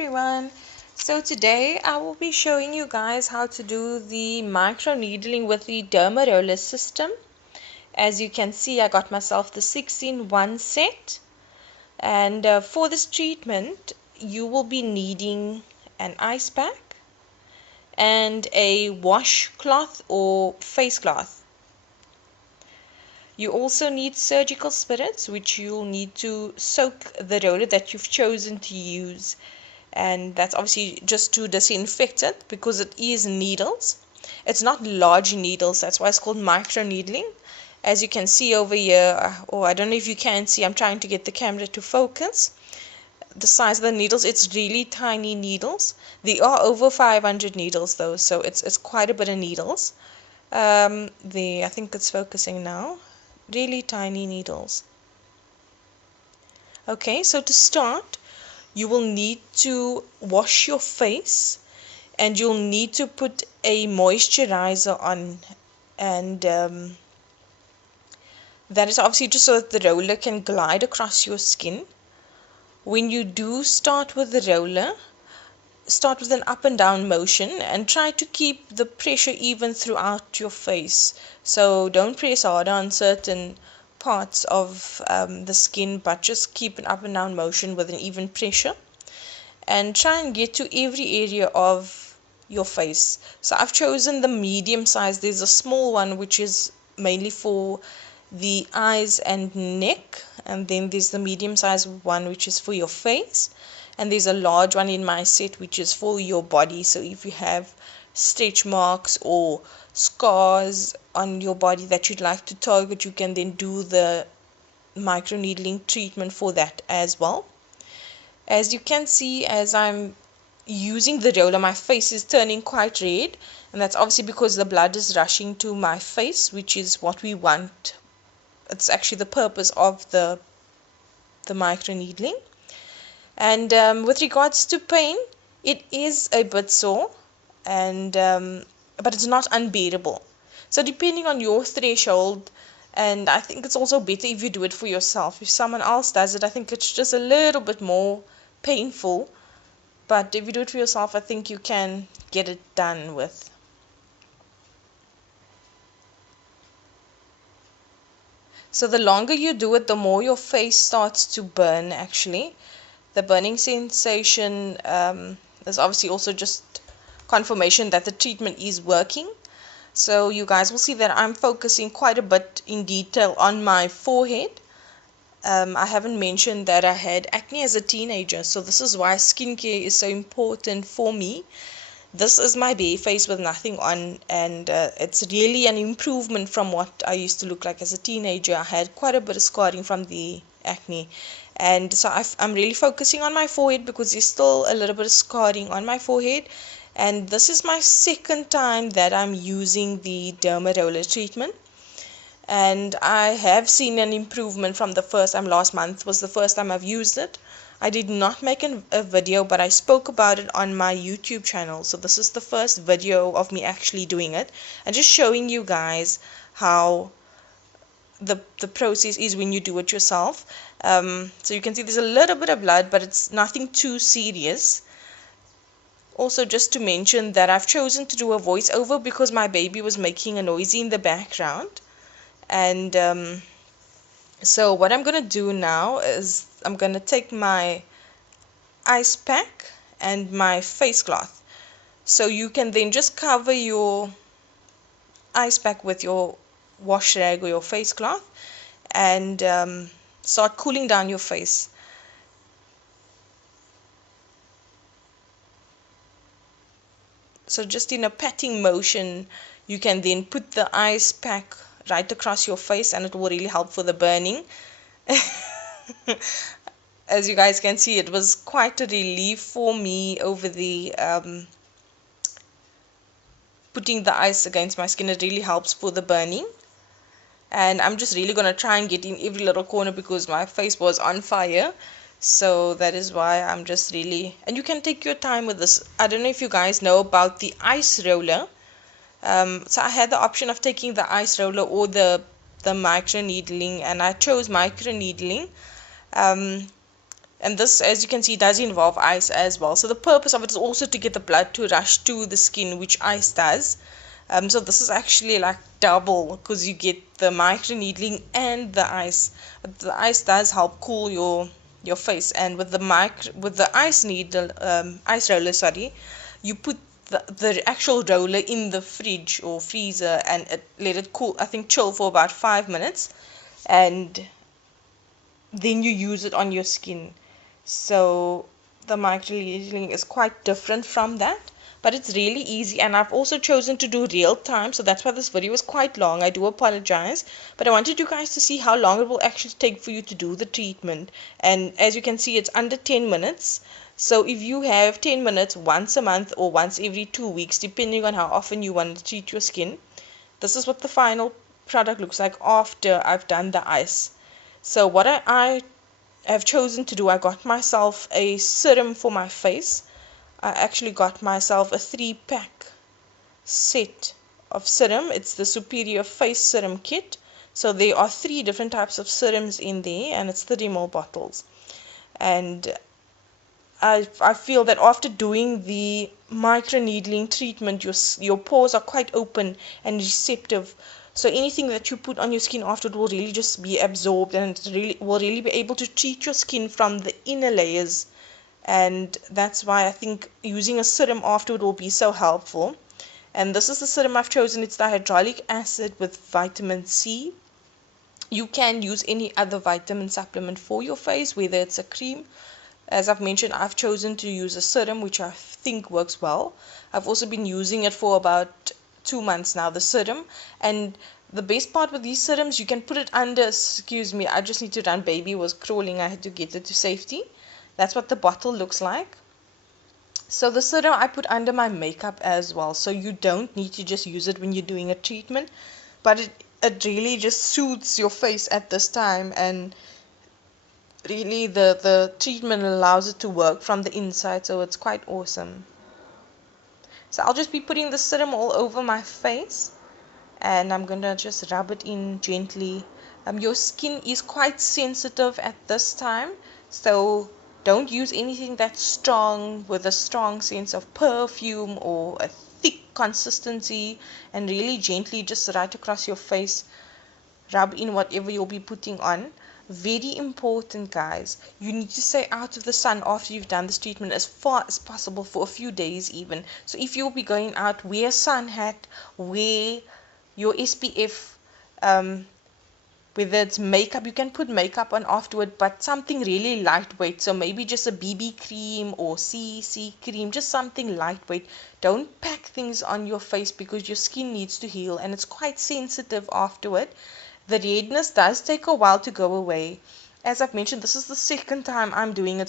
Everyone, so today I will be showing you guys how to do the micro needling with the Dermaroller system. As you can see, I got myself the 6-in-1 set, and for this treatment you will be needing an ice pack and a washcloth or face cloth. You also need surgical spirits, which you'll need to soak the roller that you've chosen to use, and that's obviously just to disinfect it because it is needles. It's not large needles, that's why it's called micro needling. As you can see over here, or I don't know if you can see, I'm trying to get the camera to focus the size of the needles. It's really tiny needles. There are over 500 needles though, so it's quite a bit of needles. I think it's focusing now. Really tiny needles. Okay, so to start, you will need to wash your face, and you'll need to put a moisturizer on, and that is obviously just so that the roller can glide across your skin. When you do start with the roller, start with an up and down motion and try to keep the pressure even throughout your face. So don't press hard on certain parts of the skin, but just keep an up and down motion with an even pressure, and try and get to every area of your face. So I've chosen the medium size. There's a small one which is mainly for the eyes and neck, and then there's the medium size one which is for your face, and there's a large one in my set which is for your body. So if you have stretch marks or scars on your body that you'd like to target, you can then do the micro needling treatment for that as well. As you can see, as I'm using the roller, my face is turning quite red, and that's obviously because the blood is rushing to my face, which is what we want. It's actually the purpose of the micro needling. And with regards to pain, it is a bit sore, and but it's not unbearable. So depending on your threshold, and I think it's also better if you do it for yourself. If someone else does it, I think it's just a little bit more painful, but if you do it for yourself, I think you can get it done with. So the longer you do it, the more your face starts to burn. Actually, the burning sensation is obviously also just confirmation that the treatment is working. So you guys will see that I'm focusing quite a bit in detail on my forehead. I haven't mentioned that I had acne as a teenager, so this is why skincare is so important for me. This is my bare face with nothing on, and it's really an improvement from what I used to look like as a teenager. I had quite a bit of scarring from the acne, and so I'm really focusing on my forehead because there's still a little bit of scarring on my forehead. And this is my second time that I'm using the Dermaroller treatment, and I have seen an improvement from the first time. Last month was the first time I've used it. I did not make a video, but I spoke about it on my YouTube channel. So this is the first video of me actually doing it and just showing you guys how the process is when you do it yourself. So you can see there's a little bit of blood, but it's nothing too serious. Also, just to mention that I've chosen to do a voiceover because my baby was making a noise in the background. And so what I'm going to do now is I'm going to take my ice pack and my face cloth. So you can then just cover your ice pack with your wash rag or your face cloth, and start cooling down your face. So just in a patting motion, you can then put the ice pack right across your face, and it will really help for the burning. As you guys can see, it was quite a relief for me over the putting the ice against my skin. It really helps for the burning, and I'm just really gonna try and get in every little corner because my face was on fire. So that is why I'm just really, and you can take your time with this. I don't know if you guys know about the ice roller. So I had the option of taking the ice roller or the micro needling, and I chose micro needling. And this, as you can see, does involve ice as well. So the purpose of it is also to get the blood to rush to the skin, which ice does. So this is actually like double, because you get the micro needling and the ice. But the ice does help cool your face, and with the ice needle, ice roller, sorry, you put the actual roller in the fridge or freezer and let it cool, I think chill for about 5 minutes, and then you use it on your skin. So the microneedling is quite different from that, but it's really easy. And I've also chosen to do real time, so that's why this video is quite long. I do apologize, but I wanted you guys to see how long it will actually take for you to do the treatment. And as you can see, it's under 10 minutes. So if you have 10 minutes once a month or once every 2 weeks, depending on how often you want to treat your skin, this is what the final product looks like after I've done the ice. So what I have chosen to do, I got myself a serum for my face. I actually got myself a 3-pack set of serum. It's the Superior Face Serum Kit. So there are 3 different types of serums in there, and it's 30 ml bottles. And I feel that after doing the microneedling treatment, your pores are quite open and receptive. So anything that you put on your skin after will really just be absorbed, and it will really be able to treat your skin from the inner layers. And that's why I think using a serum afterward will be so helpful. And this is the serum I've chosen. It's the hyaluronic acid with vitamin C. You can use any other vitamin supplement for your face, whether it's a cream. As I've mentioned, I've chosen to use a serum, which I think works well. I've also been using it for about 2 months now, the serum. And the best part with these serums, you can put it under, excuse me, I just need to run, baby was crawling, I had to get it to safety. That's what the bottle looks like. So the serum I put under my makeup as well, so you don't need to just use it when you're doing a treatment, but it really just soothes your face at this time, and really the treatment allows it to work from the inside, so it's quite awesome. So I'll just be putting the serum all over my face, and I'm gonna just rub it in gently. Your skin is quite sensitive at this time, so don't use anything that's strong with a strong sense of perfume or a thick consistency, and really gently just right across your face rub in whatever you'll be putting on. Very important, guys, you need to stay out of the sun after you've done this treatment as far as possible for a few days even. So if you'll be going out, wear a sun hat, wear your SPF, whether it's makeup, you can put makeup on afterward, but something really lightweight. So maybe just a BB cream or CC cream, just something lightweight. Don't pack things on your face because your skin needs to heal, and it's quite sensitive afterward. The redness does take a while to go away. As I've mentioned, this is the second time I'm doing it.